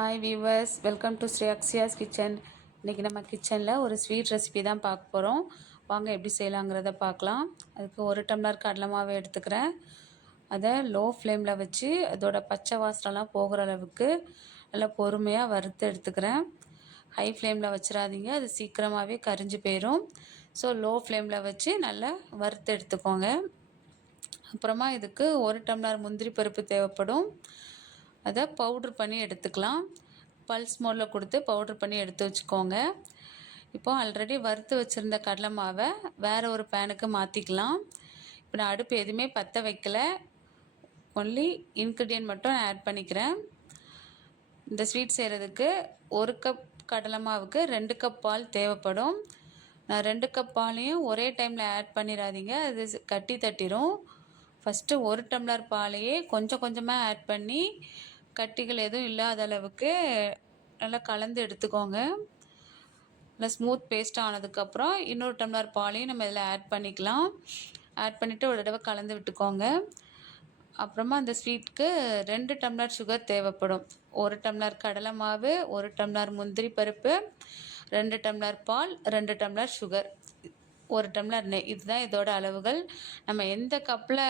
Hi viewers, welcome to Sri Akshaya's kitchen. இன்றைக்கி நம்ம கிச்சனில் ஒரு ஸ்வீட் ரெசிபி தான் பார்க்க போகிறோம். வாங்க எப்படி செய்யலாங்கிறத பார்க்கலாம். அதுக்கு 1 டம்ளர் கடலை மாவு எடுத்துக்கிறேன். அதை லோ ஃப்ளேமில் வச்சு அதோட பச்சை வாசனைலாம் போகிற அளவுக்கு நல்லா பொறுமையாக வறுத்து எடுத்துக்கிறேன். ஹை ஃப்ளேமில் வச்சிடாதீங்க, அது சீக்கிரமாகவே கரிஞ்சு போயிடும். ஸோ லோ ஃப்ளேமில் வச்சு நல்லா வறுத்து எடுத்துக்கோங்க. அப்புறமா இதுக்கு 1 டம்ளர் முந்திரி பருப்பு தேவைப்படும். அதை பவுட்ரு பண்ணி எடுத்துக்கலாம். பல்ஸ் மோடில் கொடுத்து பவுட்ரு பண்ணி எடுத்து வச்சுக்கோங்க. இப்போ ஆல்ரெடி வறுத்து வச்சுருந்த கடலை மாவை வேறு ஒரு பேனுக்கு மாற்றிக்கலாம். இப்போ நான் அடுப்பு எதுவுமே பற்ற வைக்கலை, ஒன்லி இன்க்ரீடியன்ட் மட்டும் ஆட் பண்ணிக்கிறேன். இந்த ஸ்வீட் செய்கிறதுக்கு 1 கப் கடலை மாவுக்கு 2 கப் பால் தேவைப்படும். நான் 2 கப் பாலையும் ஒரே டைமில் ஆட் பண்ணிடாதீங்க, அது கட்டி தட்டிடும். ஃபஸ்ட்டு 1 டம்ளர் பாலையே கொஞ்சம் கொஞ்சமாக ஆட் பண்ணி கட்டிகள் எதுவும் இல்லாத அளவுக்கு நல்லா கலந்து எடுத்துக்கோங்க. நல்லா ஸ்மூத் பேஸ்ட் ஆனதுக்கப்புறம் இன்னொரு டம்ளர் பாலையும் நம்ம இதில் ஆட் பண்ணிக்கலாம். ஆட் பண்ணிவிட்டு ஒரு தடவை கலந்து விட்டுக்கோங்க. அப்புறமா அந்த ஸ்வீட்டுக்கு 2 டம்ளர் சுகர் தேவைப்படும். 1 டம்ளர் கடலை மாவு, 1 டம்ளர் முந்திரி பருப்பு, 2 டம்ளர் பால், 2 டம்ளர் சுகர், 1 டம்ளர் நெய். இதுதான் இதோட அளவுகள். நம்ம எந்த கப்பில்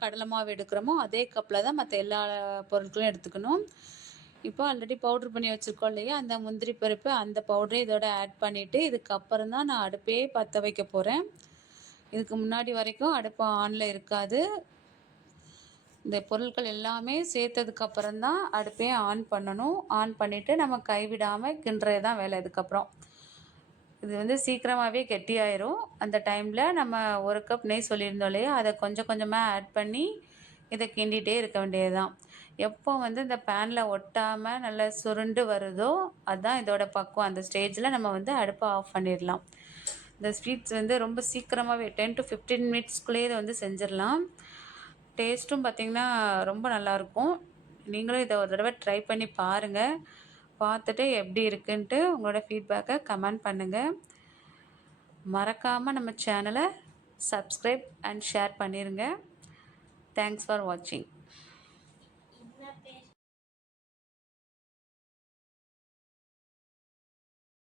கடலை மாவு எடுக்கிறோமோ அதே கப்பில் தான் மற்ற எல்லா பொருட்களும் எடுத்துக்கணும். இப்போ ஆல்ரெடி பவுட்ரு பண்ணி வச்சுருக்கோம் இல்லையா, அந்த முந்திரி பருப்பு அந்த பவுடரை இதோட ஆட் பண்ணிவிட்டு இதுக்கப்புறம் தான் நான் அடுப்பே பற்ற வைக்க போகிறேன். இதுக்கு முன்னாடி வரைக்கும் அடுப்பு ஆனில் இருக்காது. இந்த பொருட்கள் எல்லாமே சேர்த்ததுக்கப்புறம் தான் அடுப்பே ஆன் பண்ணணும். ஆன் பண்ணிவிட்டு நம்ம கைவிடாமல் கிண்டுறது தான் வேலை. இதுக்கப்புறம் இது சீக்கிரமாகவே கெட்டியாயிரும். அந்த டைமில் நம்ம 1 கப் நெய் சொல்லியிருந்தோம் இல்லையா, அதை கொஞ்சம் கொஞ்சமாக ஆட் பண்ணி இதை கிண்டிகிட்டே இருக்க வேண்டியது தான். எப்போ இந்த பேனில் ஒட்டாமல் நல்லா சுருண்டு வருதோ அதுதான் இதோட பக்குவம். அந்த ஸ்டேஜில் நம்ம அடுப்பை ஆஃப் பண்ணிடலாம். இந்த ஸ்வீட்ஸ் ரொம்ப சீக்கிரமாகவே 10 to 15 மினிட்ஸ்க்குள்ளேயே இதை செஞ்சிடலாம். டேஸ்ட்டும் பார்த்திங்கன்னா ரொம்ப நல்லாயிருக்கும். நீங்களும் இதை ஒரு தடவை ட்ரை பண்ணி பாருங்கள். பார்த்துட்டு எப்படி இருக்குன்ட்டு உங்களோட ஃபீட்பேக்கை கமெண்ட் பண்ணுங்கள். மறக்காமல் நம்ம சேனலை சப்ஸ்கிரைப் அண்ட் ஷேர் பண்ணிடுங்க. தேங்க்ஸ் ஃபார் வாட்சிங்.